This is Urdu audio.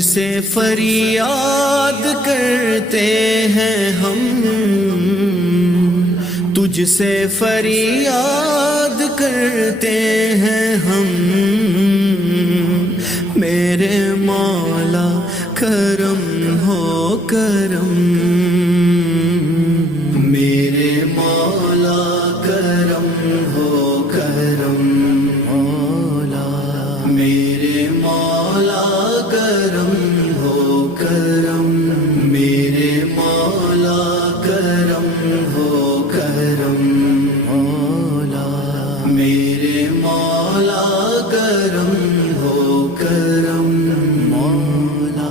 سے فریاد کرتے ہیں ہم، تجھ سے فریاد کرتے ہیں ہم، میرے مولا کرم ہو کرم۔